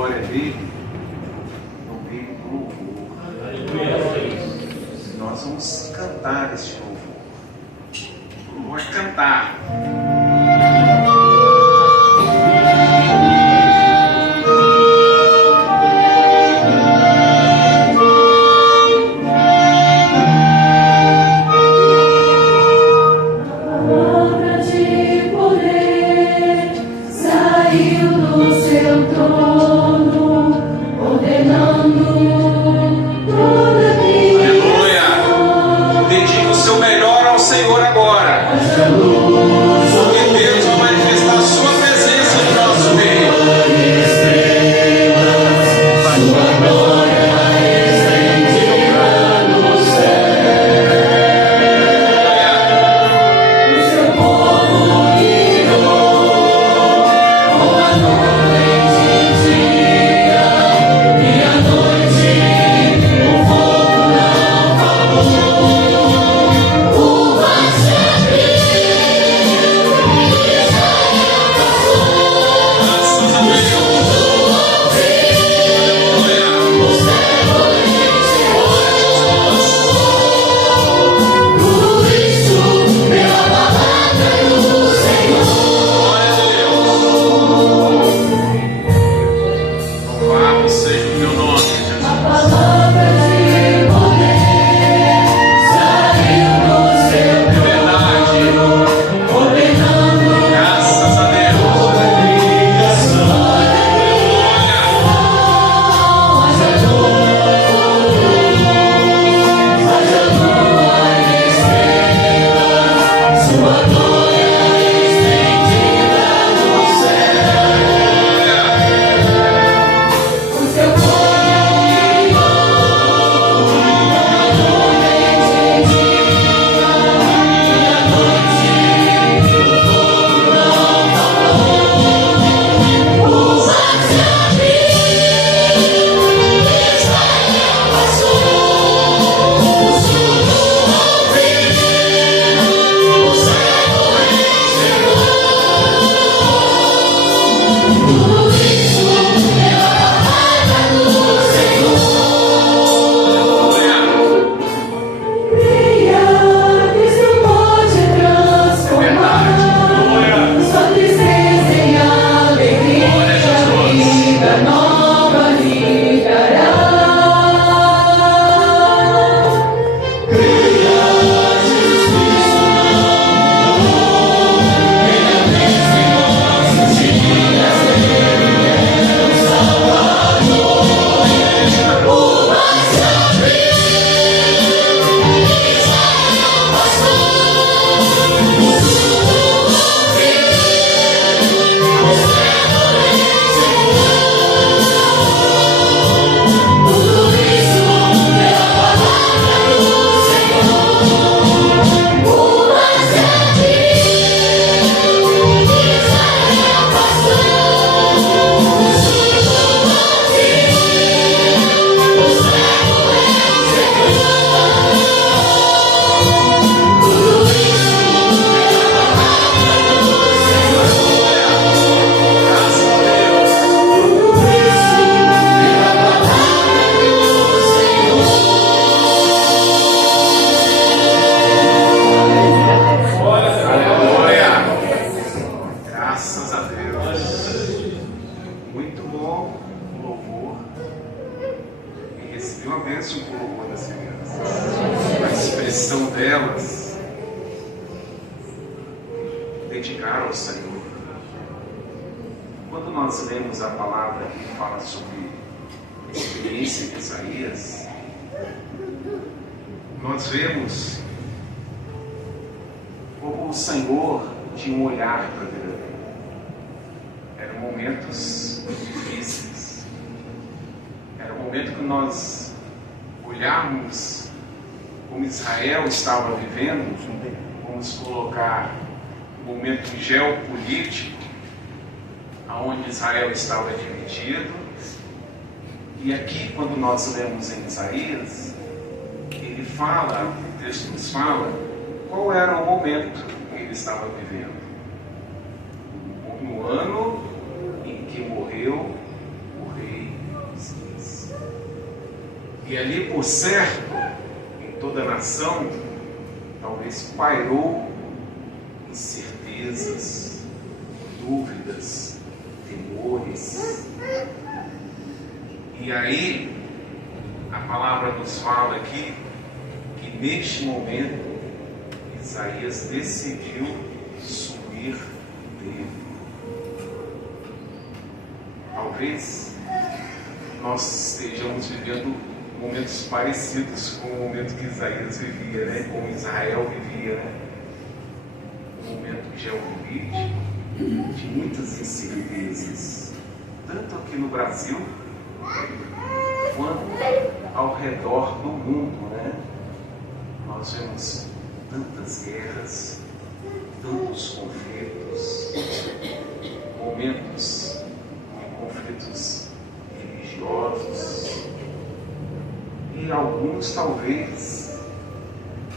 glória dele no meio do louvor. Nós vamos cantar este louvor. O louvor é cantar. dedicar ao Senhor. Quando nós lemos a palavra que fala sobre a experiência de Isaías, nós vemos como o Senhor tinha um olhar para a vida dele. Eram momentos difíceis. Era um momento que nós olharmos como Israel estava vivendo, vamos colocar um momento geopolítico, onde Israel estava dividido. E aqui, quando nós lemos em Isaías, ele fala, o texto nos fala, qual era o momento que ele estava vivendo. No ano em que morreu o rei E ali, por certo, em toda a nação, talvez pairou incertezas, dúvidas, temores. E aí, a palavra nos fala aqui que neste momento Isaías decidiu subir dele. Talvez nós estejamos vivendo momentos parecidos com o momento que Isaías vivia, né? Como Israel vivia, né? Um momento geopolítico de muitas incertezas, tanto aqui no Brasil quanto ao redor do mundo, né? Nós vemos tantas guerras, tantos conflitos, momentos de conflitos religiosos, e alguns talvez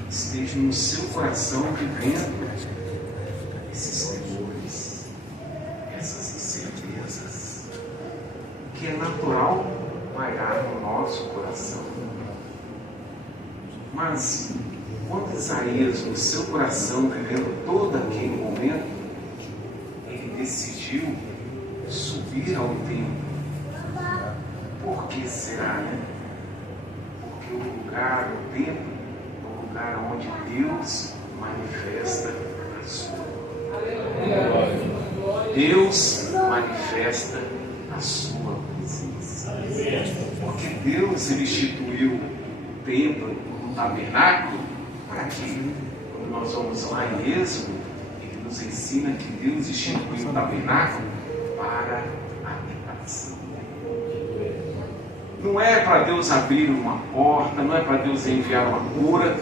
estejam no seu coração vivendo esses temores, essas incertezas, que é natural pairar no nosso coração. Mas quando Isaías, no seu coração, vivendo todo aquele momento, ele decidiu subir ao templo. Por que será, né? Porque o lugar, o templo, é o lugar onde Deus manifesta a sua glória. Deus manifesta a sua presença. Porque Deus, ele instituiu o templo, o tabernáculo, para que, quando nós vamos lá em Êxodo, ele nos ensina que Deus instituiu o tabernáculo para a habitação. Não é para Deus abrir uma porta, não é para Deus enviar uma cura,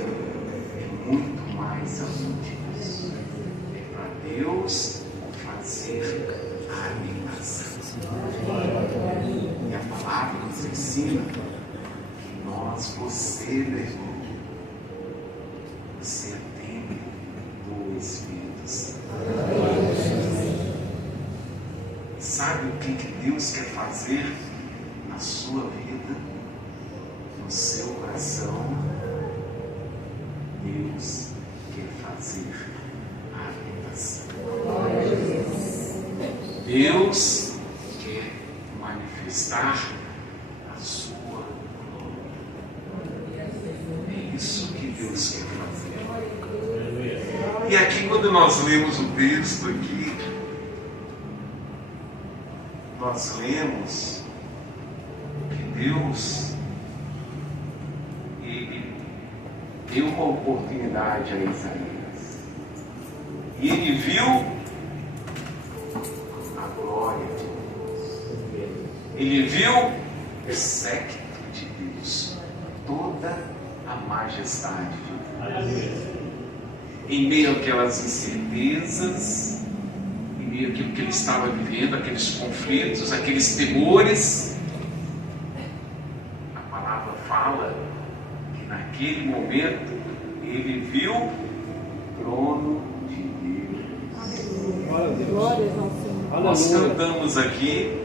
é muito mais além disso. É para Deus fazer a habitação. E a palavra nos ensina que nós, você, meu irmão, você é templo do Espírito Santo. Sabe o que Deus quer fazer na sua vida, no seu coração? Deus quer fazer a habitação. Deus quer manifestar a sua glória. É isso que Deus quer fazer. E aqui, quando nós lemos o texto aqui, nós lemos que Deus, ele deu uma oportunidade a Isaías. E ele viu a glória de Deus. Ele viu o séquito de Deus, toda a majestade de Deus. Em meio àquelas incertezas, em meio àquilo que ele estava vivendo, aqueles conflitos, aqueles temores, a palavra fala que naquele momento ele viu o trono de Deus. Glórias ao Senhor. Nós cantamos aqui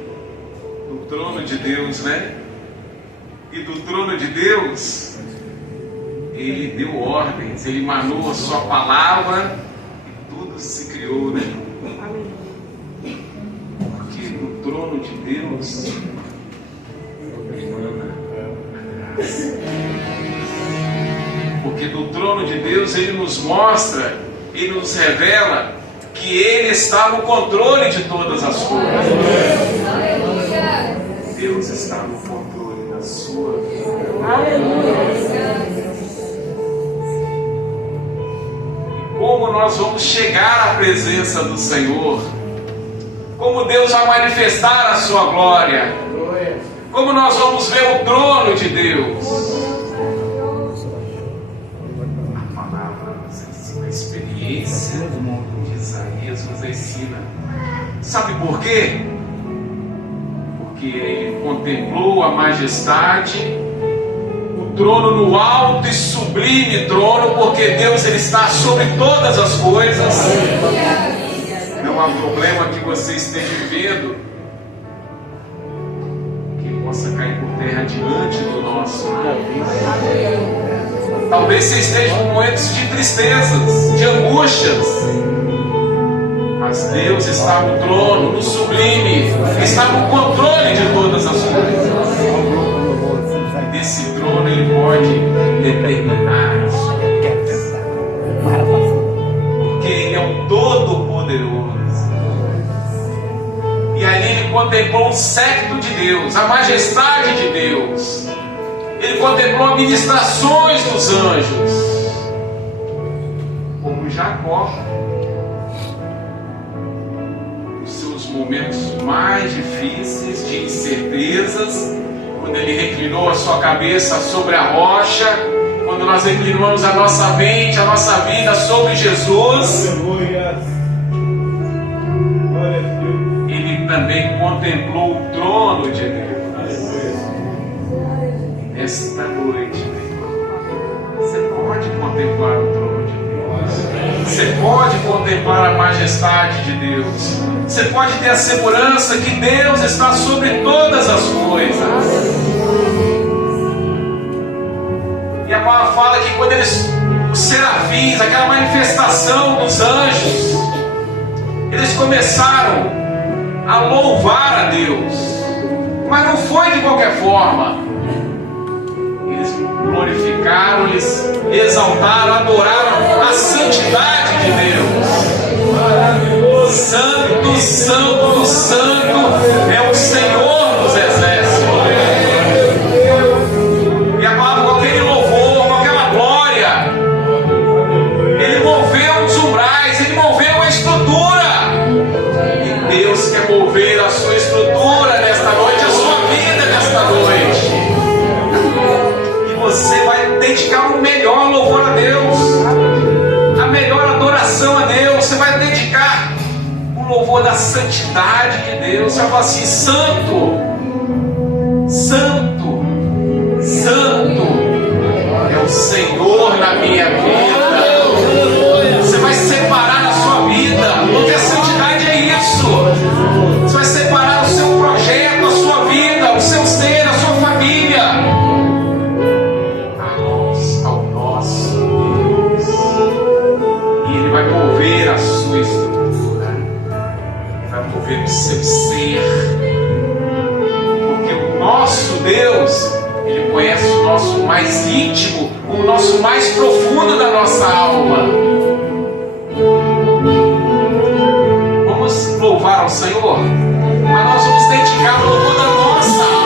do trono de Deus, né? E do trono de Deus, ele deu ordens, ele emanou a sua palavra e tudo se criou, né? Porque no trono de Deus emana a graça. Porque do trono de Deus ele nos mostra, ele nos revela que ele está no controle de todas as coisas. Deus está no controle da sua vida. Aleluia. Como nós vamos chegar à presença do Senhor? Como Deus vai manifestar a sua glória? Como nós vamos ver o trono de Deus? A palavra nos ensina, a experiência de Isaías nos ensina. Sabe por quê? Porque ele contemplou a majestade, trono no alto e sublime trono, porque Deus ele está sobre todas as coisas. Não há problema que você esteja vivendo que possa cair por terra diante do nosso Deus. Talvez você esteja em momentos de tristezas, de angústias, mas Deus está no trono, no sublime, está no controle de todas as coisas. E desse trono Ele pode determinar a sua vida, porque Ele é o Todo-Poderoso. E ali Ele contemplou o séquito de Deus, a majestade de Deus. Ele contemplou ministrações dos anjos, como Jacó, nos seus momentos mais difíceis, de incertezas, quando ele reclinou a sua cabeça sobre a rocha, quando nós reclinamos a nossa mente, a nossa vida sobre Jesus, ele também contemplou o trono de Deus. Esta noite, você pode contemplar o trono de Deus, você pode contemplar a majestade de Deus, você pode ter a segurança que Deus está sobre todas as coisas. E a palavra fala que quando os serafins, aquela manifestação dos anjos, eles começaram a louvar a Deus, mas não foi de qualquer forma. Glorificaram, eles exaltaram, adoraram a santidade de Deus. Santo, santo, santo é o Senhor dos exércitos. E a palavra, com aquele louvor, com aquela glória, Ele moveu os umbrais, Ele moveu a estrutura. E Deus quer mover a sua estrutura nesta noite, a sua vida nesta noite. Você vai dedicar o melhor louvor a Deus, a melhor adoração a Deus. Você vai dedicar o louvor da santidade de Deus. Você vai falar assim: Santo, Santo, Santo é o Senhor na minha vida. Você vai separar a sua vida, porque a santidade é isso. Você vai separar o seu projeto, a sua vida, o seu ser, a sua família. Vai mover a sua estrutura, vai mover o seu ser, porque o nosso Deus, Ele conhece o nosso mais íntimo, o nosso mais profundo da nossa alma. Vamos louvar ao Senhor, mas nós vamos dedicar o louvor da nossa alma.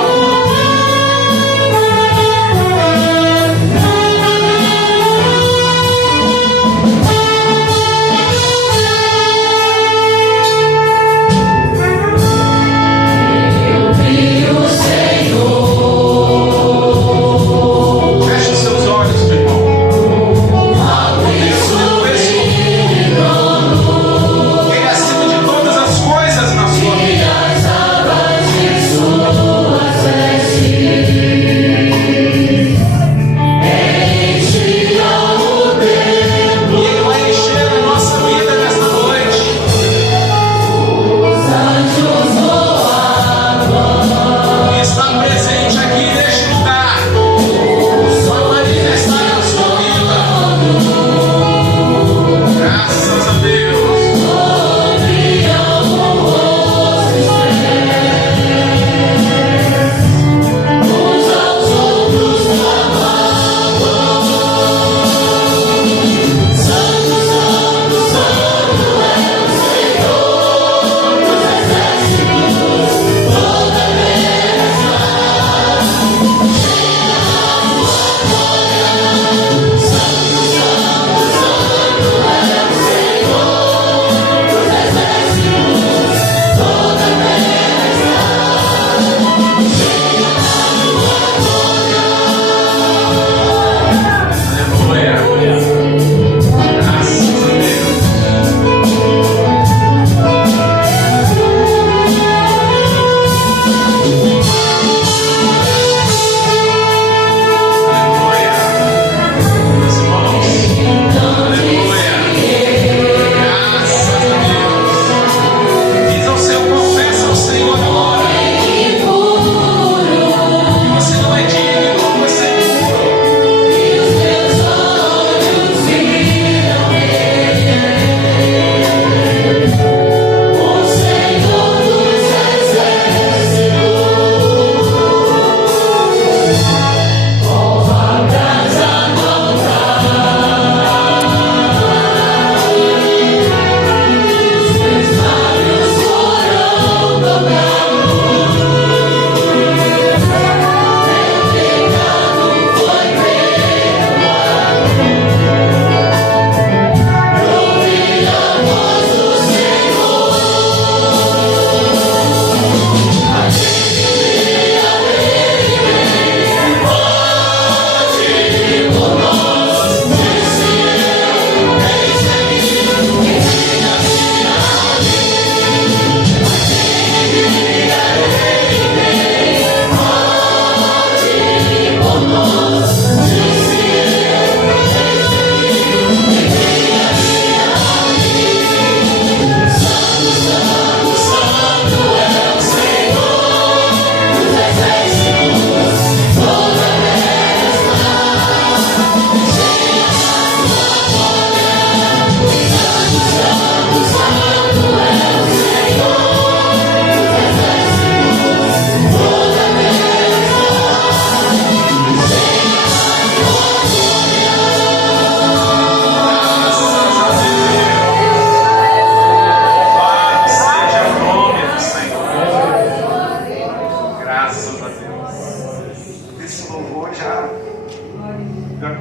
Graças a Deus. Esse louvor já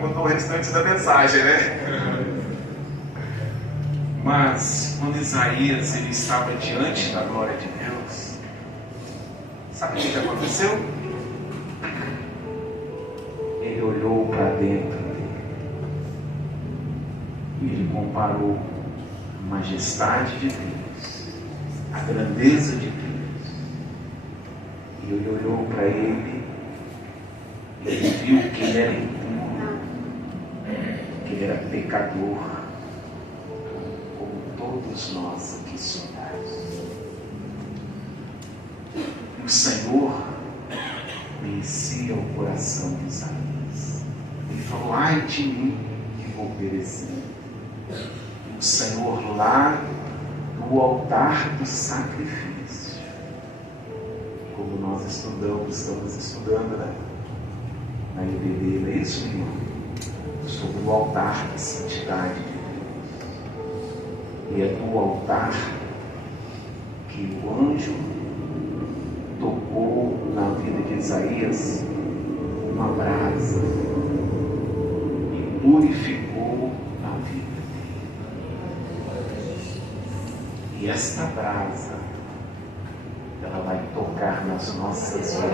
contou o restante da mensagem, né? Mas quando Isaías ele estava diante da glória de Deus, sabe o que aconteceu? Ele olhou para dentro dele e ele comparou a majestade de Deus, a grandeza de Deus. E ele olhou para ele e ele viu que ele era impuro, que ele era pecador, como todos nós aqui somos. E o Senhor conhecia o coração de Isaías. Ele falou: ai de mim que vou perecer. O Senhor lá no altar do sacrifício, como nós estamos estudando na IBD, não é isso, irmão? Sobre o altar da santidade de Deus. E é no altar que o anjo tocou na vida de Isaías uma brasa e purificou a vida dele. E esta brasa, ela vai tocar nas nossas vidas.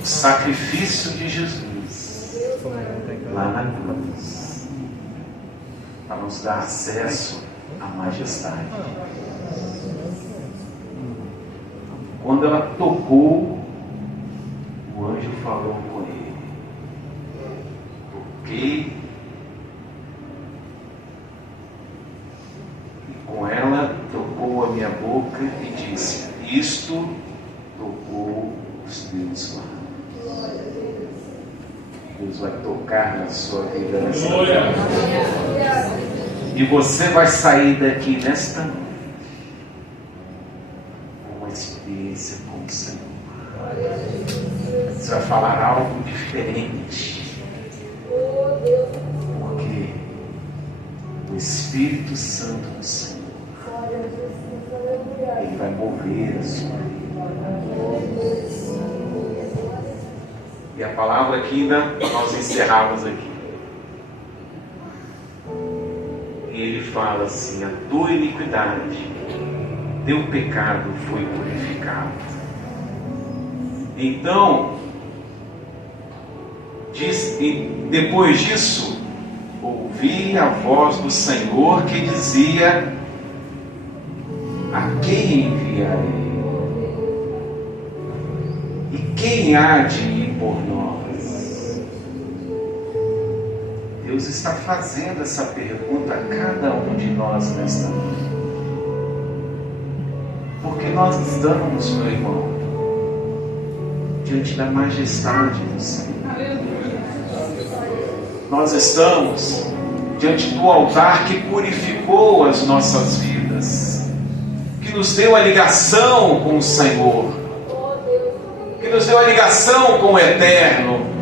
O sacrifício de Jesus lá na cruz, para nos dar acesso à majestade. Quando ela tocou, o anjo falou com ele: toquei, e com ela tocou a minha boca e disse: isto tocou os teus lábios. Deus vai tocar na sua vida nessa noite. E você vai sair daqui nesta noite com uma experiência com o Senhor. Você vai falar algo diferente, porque o Espírito Santo do Senhor, ele vai mover a sua vida. E a palavra aqui ainda, nós encerramos aqui. E ele fala assim: a tua iniquidade, teu pecado foi purificado. Então, depois disso, ouvi a voz do Senhor que dizia: a quem enviarei? E quem há de ir por nós? Deus está fazendo essa pergunta a cada um de nós nesta noite. Porque nós estamos, meu irmão, diante da majestade do Senhor. Nós estamos diante do altar que purificou as nossas vidas, que nos deu a ligação com o Senhor, que nos deu a ligação com o Eterno.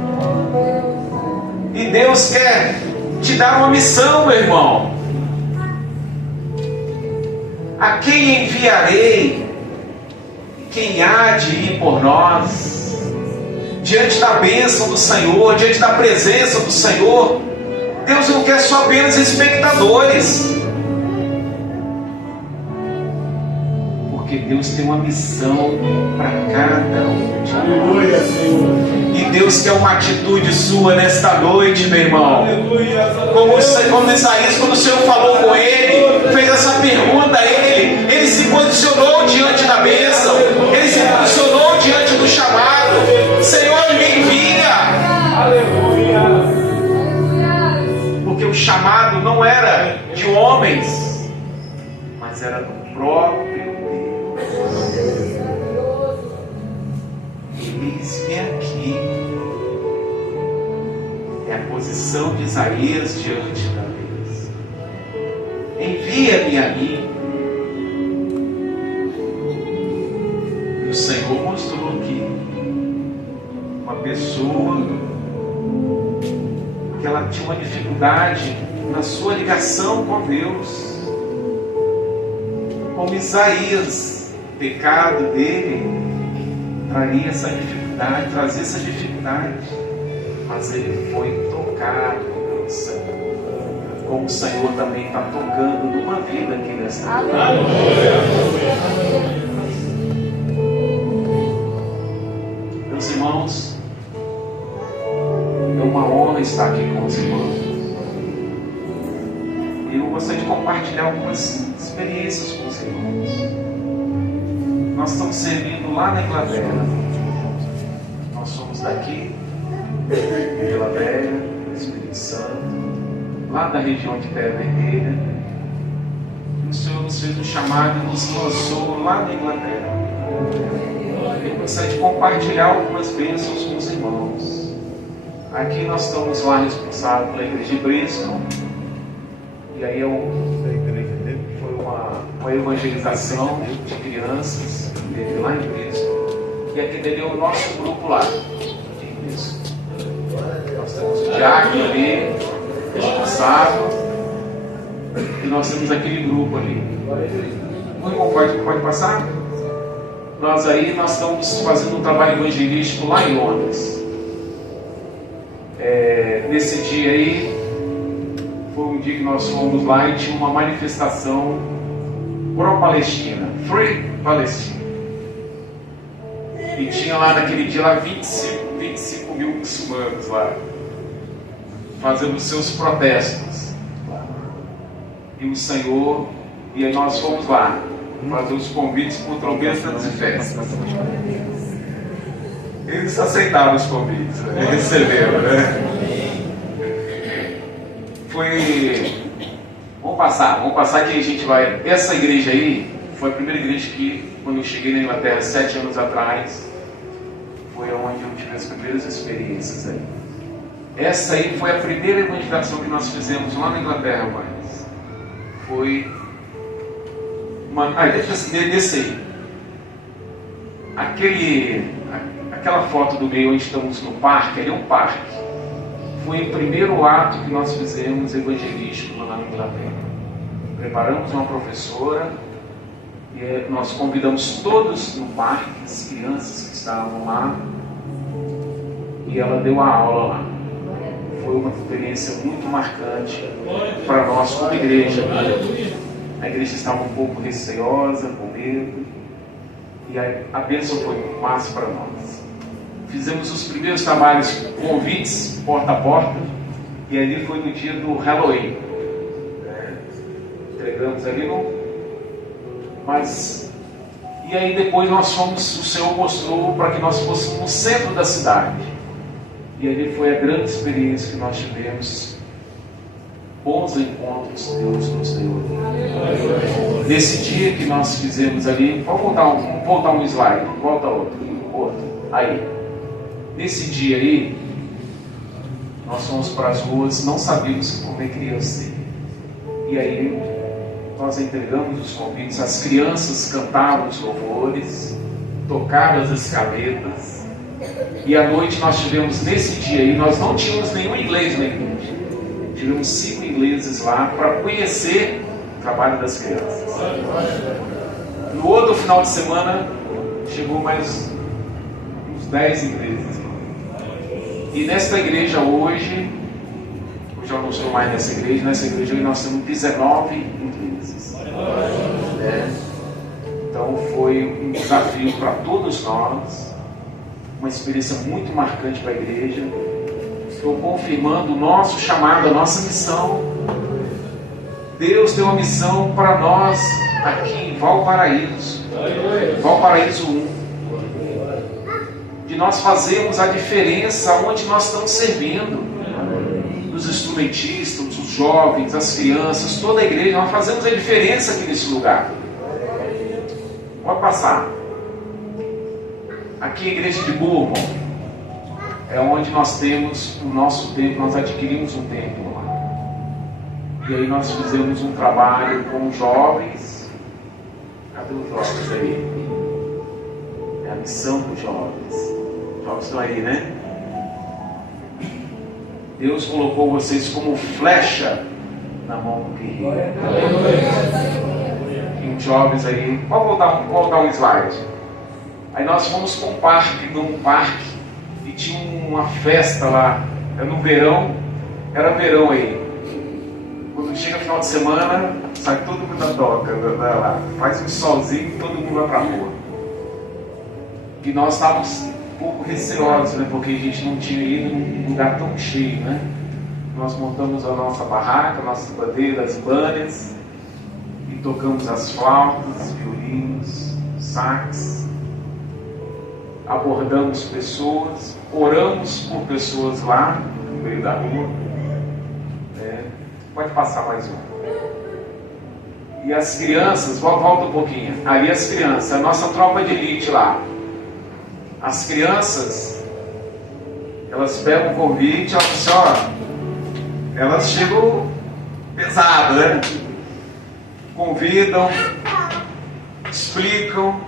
E Deus quer te dar uma missão, meu irmão. A quem enviarei? Quem há de ir por nós? Diante da bênção do Senhor, diante da presença do Senhor, Deus não quer só apenas espectadores. Porque Deus tem uma missão para cada um de nós. E Deus quer uma atitude sua nesta noite, meu irmão. Como Isaías, quando o Senhor falou com ele, fez essa pergunta a ele se posicionou diante da bênção, ele se posicionou diante do chamado. Senhor, me envia. Porque o chamado não era de homens, mas era do próprio Deus. Eis-me aqui. É a posição de Isaías diante da Deus. Envia-me a mim. E o Senhor mostrou aqui uma pessoa que ela tinha uma dificuldade na sua ligação com Deus. Como Isaías, pecado dele traria essa dificuldade, trazia essa dificuldade. Mas ele foi tocado pelo Senhor. Como o Senhor também está tocando numa vida aqui nessa vida. Meus irmãos, é uma honra estar aqui com os irmãos. E eu gostaria de compartilhar algumas experiências com os irmãos. Nós estamos servindo lá na Inglaterra. Nós somos daqui, Vila Velha, Espírito Santo, lá da região de Terra Vermelha. E o Senhor nos fez um chamado e nos lançou lá na Inglaterra. Eu gostaria de compartilhar algumas bênçãos com os irmãos. Aqui nós estamos lá responsáveis pela igreja de Bristol. E aí foi uma evangelização de crianças que teve lá em Bristol. E aqui dele é o nosso grupo lá de Bristol. Nós temos o diácono ali, responsável, e nós temos aquele grupo ali. O irmão pode passar? Nós estamos fazendo um trabalho evangelístico lá em Londres. Nesse dia aí, foi um dia que nós fomos lá e tinha uma manifestação pró-Palestina, Free Palestine. E tinha lá naquele dia lá 25 mil muçulmanos lá, fazendo seus protestos. E o Senhor, e aí nós fomos lá fazer os convites por trombetas e festas. Eles aceitaram os convites, eles receberam, né? Vamos passar que a gente vai. Essa igreja aí foi a primeira igreja que, quando eu cheguei na Inglaterra 7 anos atrás, foi onde eu tive as primeiras experiências aí. Essa aí foi a primeira evangelização que nós fizemos lá na Inglaterra, mas foi desse aí. Aquela foto do meio onde estamos no parque, ali é um parque. Foi o primeiro ato que nós fizemos evangelístico lá na Inglaterra. Preparamos uma professora e nós convidamos todos no parque, as crianças que estavam lá, e ela deu a aula lá. Foi uma experiência muito marcante para nós como igreja. A igreja estava um pouco receosa, com medo, e a bênção foi massa para nós. Fizemos os primeiros trabalhos, convites, porta a porta, e ali foi no dia do Halloween. Entregamos ali e aí depois nós fomos, o Senhor mostrou para que nós fôssemos no centro da cidade. E ali foi a grande experiência que nós tivemos. Bons encontros Deus nos deu. Nesse dia que nós fizemos ali, vamos voltar um slide, volta outro. Aí. Nesse dia aí, nós fomos para as ruas, não sabíamos como é que ia ser. E aí, nós entregamos os convites, as crianças cantavam os louvores, tocaram as escaletas. E à noite nós tivemos, nesse dia aí, nós não tínhamos nenhum inglês na igreja. Tivemos 5 ingleses lá para conhecer o trabalho das crianças. No outro final de semana, chegou mais uns 10 ingleses. E nesta igreja hoje eu não estou mais nessa igreja hoje nós temos 19 ingleses. Então foi um desafio para todos nós, uma experiência muito marcante para a igreja. Estou confirmando o nosso chamado, a nossa missão. Deus deu uma missão para nós aqui em Valparaíso, Valparaíso 1. De nós fazermos a diferença onde nós estamos servindo. Os instrumentistas, os jovens, as crianças, toda a igreja, nós fazemos a diferença aqui nesse lugar. Pode passar. Aqui a igreja de Bourbon é onde nós temos o nosso templo, nós adquirimos um templo lá. E aí nós fizemos um trabalho com jovens. Cadê os jovens aí? É a missão dos jovens. Os jovens estão aí, né? Deus colocou vocês como flecha na mão do guerreiro. uns jovens aí, pode voltar um slide. Aí nós fomos para num parque, e tinha uma festa lá, era verão aí. Quando chega final de semana, sai todo mundo da toca, lá, faz um solzinho e todo mundo vai para a rua. E nós estávamos um pouco receosos, né, porque a gente não tinha ido num lugar tão cheio, né? Nós montamos a nossa barraca, nossas bandeiras, banners, e tocamos as flautas, violinos, sax, abordamos pessoas, oramos por pessoas lá no meio da rua. Pode passar mais um. E as crianças, volta um pouquinho. Ali as crianças, a nossa tropa de elite lá. As crianças, elas pegam o convite, elas chegam pesado, né? Convidam, explicam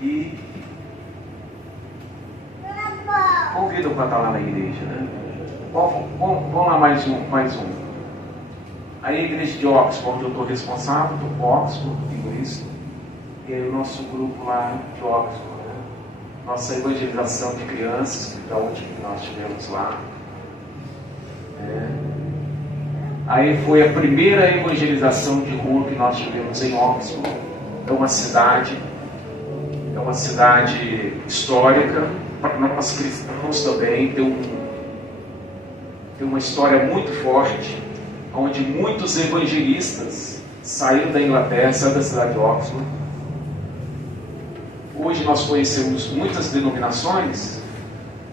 e convidam para estar lá na igreja, né? Vamos lá mais um. Aí a igreja de Oxford, eu estou responsável, estou com Oxford, digo isso. E aí o nosso grupo lá de Oxford, né? Nossa evangelização de crianças, da última que nós tivemos lá. Aí foi a primeira evangelização de rua que nós tivemos em Oxford. É uma cidade histórica, para nós cristãos também, tem uma história muito forte, onde muitos evangelistas saíram da Inglaterra, saíram da cidade de Oxford. Hoje nós conhecemos muitas denominações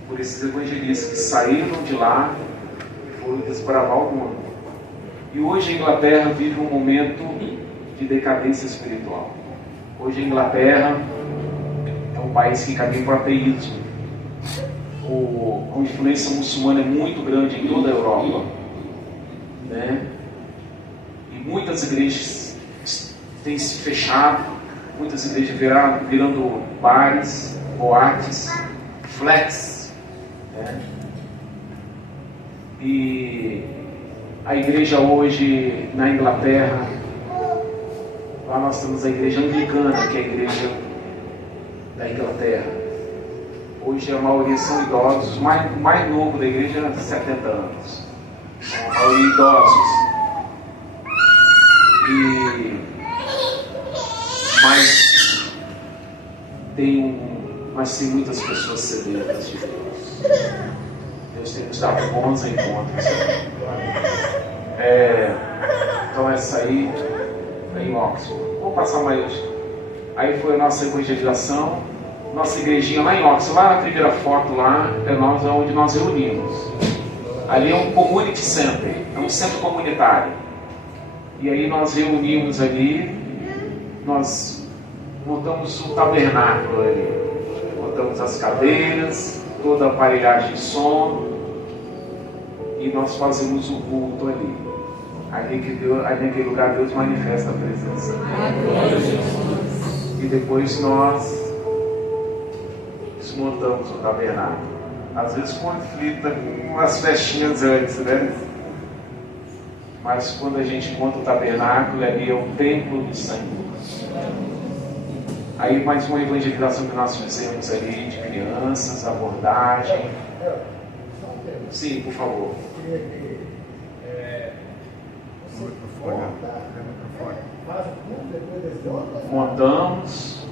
por esses evangelistas que saíram de lá e foram desbravar o mundo. E hoje a Inglaterra vive um momento de decadência espiritual. Hoje a Inglaterra é um país que caminha para o ateísmo. A influência muçulmana é muito grande em toda a Europa, né? E muitas igrejas têm se fechado, muitas igrejas virando bares, boates, flats, né? E a igreja hoje na Inglaterra, lá nós temos a igreja anglicana, que é a igreja da Inglaterra. Hoje a maioria são idosos, o mais novo da igreja é 70 anos. A maioria idosos. Mas tem muitas pessoas sedentas de Deus. Deus tem nos dado bons encontros. Então essa aí é em Oxford. Vou passar mais. Aí foi a nossa evangelização. Nossa igrejinha lá em Oxford, lá na primeira foto lá, é onde nós reunimos. Ali é um community center, é um centro comunitário. E aí nós reunimos ali, nós montamos o tabernáculo ali. Montamos as cadeiras, toda a aparelhagem de som, e nós fazemos o culto ali. Ali naquele lugar Deus manifesta a presença. E depois nós desmontamos o tabernáculo. Às vezes conflita com umas festinhas antes, né? Mas quando a gente monta o tabernáculo, ali é o templo do Senhor. Aí mais uma evangelização que nós fizemos ali de crianças, abordagem. Sim, por favor. Montamos,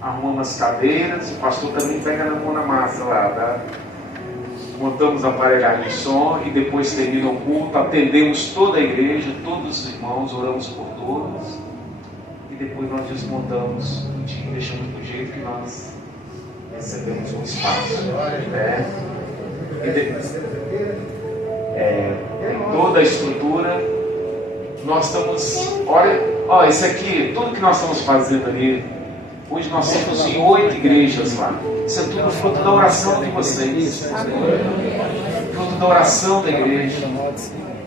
arrumamos as cadeiras, o pastor também pega na mão na massa lá, tá? Montamos a aparelhagem de som e depois termina o culto, atendemos toda a igreja, todos os irmãos, oramos por todos e depois nós desmontamos o dia e deixamos do jeito que nós recebemos um espaço, né? Toda a estrutura, nós estamos, olha, isso aqui, tudo que nós estamos fazendo ali, hoje nós estamos em 8 igrejas lá. Isso é tudo fruto da oração de vocês. Fruto da oração da igreja.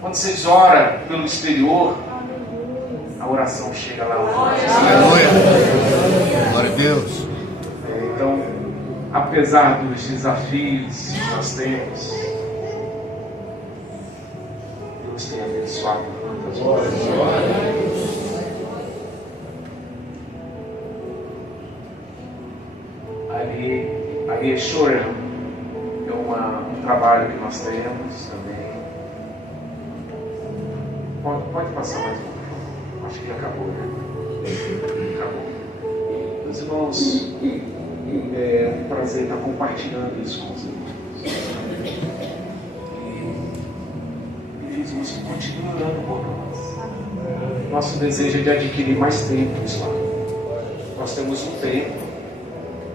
Quando vocês oram pelo exterior, a oração chega lá. Aleluia. Glória a Deus. Então, apesar dos desafios que nós temos, Deus tem abençoado muitas coisas. A Reassurance é um trabalho que nós temos também. Pode passar mais um. Acho que acabou, né? Acabou. Meus irmãos, é um prazer estar compartilhando isso com os irmãos. E Jesus continua orando por nós. Nosso desejo é de adquirir mais templos lá. Nós temos um templo.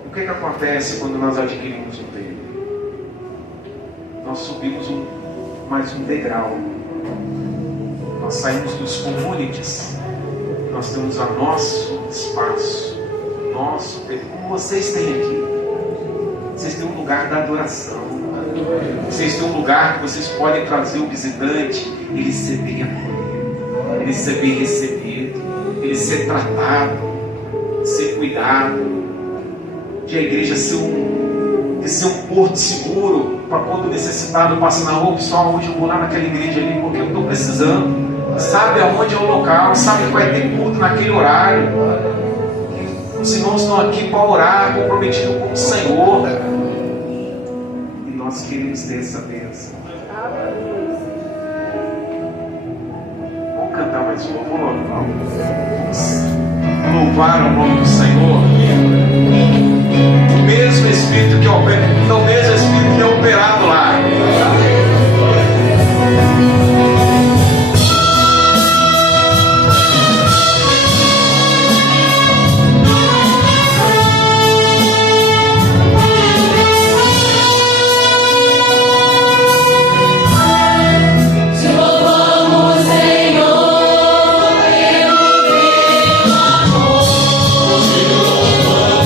E o que acontece quando nós adquirimos um templo? Nós subimos mais um degrau. Nós saímos dos communities. Nós temos o nosso espaço, nosso templo. Como vocês têm aqui. Vocês têm um lugar da adoração. Vocês têm um lugar que vocês podem trazer o visitante, ele ser bem acolhido, ele ser bem recebido, ele ser tratado, ser cuidado, de a igreja ser um porto seguro para quando o necessitado passa na rua. Pessoal, hoje eu vou lá naquela igreja ali porque eu estou precisando. Sabe aonde é o local, sabe que vai ter culto naquele horário. Os irmãos estão aqui para orar, comprometidos com o Senhor. E nós queremos ter essa bênção. Vamos cantar mais um louvor? Vamos louvar o nome do Senhor. O mesmo Espírito que opera, o mesmo Espírito que é operado lá. Senhor,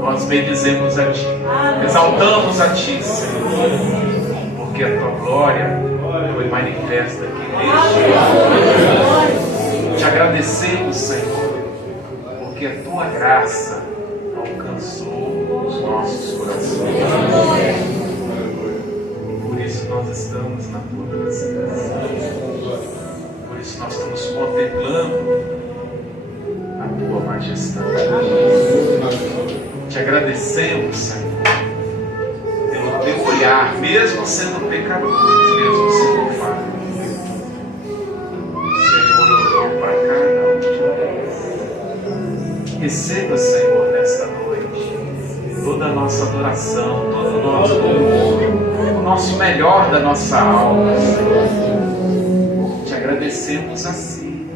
Nós bendizemos a Ti, exaltamos a Ti, Senhor, porque a Tua glória foi manifesta aqui neste dia. Te agradecemos, Senhor, porque a Tua graça alcançou os nossos corações. Por isso nós estamos na Tua presença. Por isso nós estamos contemplando a Tua majestade. Te agradecemos, Senhor, pelo Teu olhar, mesmo sendo pecadores, mesmo sendo falhos. Senhor, olhou para cada um de nós. Receba, Senhor, nesta noite, toda a nossa adoração, todo o nosso louvor, o nosso melhor da nossa alma, Senhor. Te agradecemos assim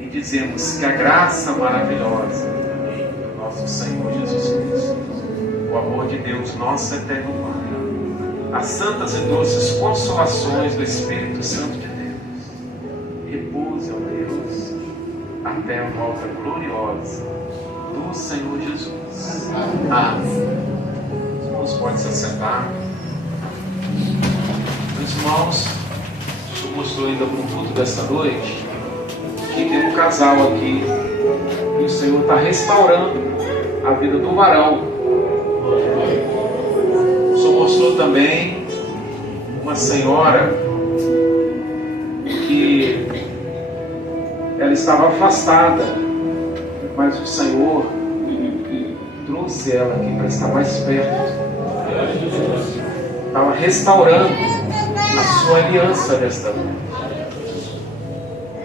e dizemos que a graça maravilhosa do nosso Senhor Jesus Cristo, o amor de Deus, nosso eterno Pai, as santas e doces consolações do Espírito Santo de Deus, repouse, ó Deus, até a volta gloriosa do Senhor Jesus. Amém. Os irmãos podem se assentar. Meus irmãos, o Senhor mostrou ainda para o culto desta noite que tem um casal aqui e o Senhor está restaurando a vida do varão. O Senhor mostrou também uma senhora que ela estava afastada, mas o Senhor trouxe ela aqui para estar mais perto. Estava restaurando a sua aliança nesta noite.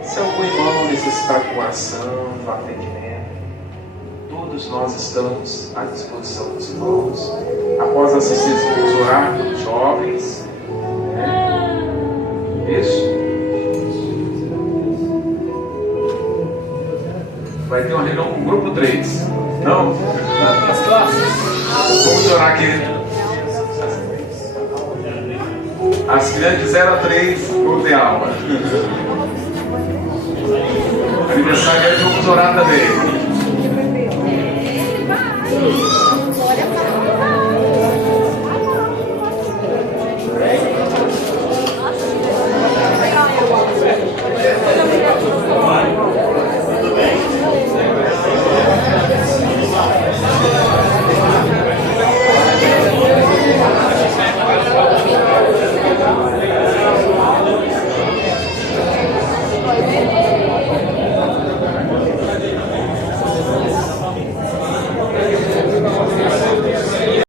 Se algum irmão necessitar de oração, de atendimento, todos nós estamos à disposição dos irmãos. Após assistir, vamos orar pelos jovens. Isso. Vai ter uma reunião com o grupo 3. Não? Vamos orar aqui. As crianças de 0 a 3 vão ter aula. Aniversário, vamos orar também.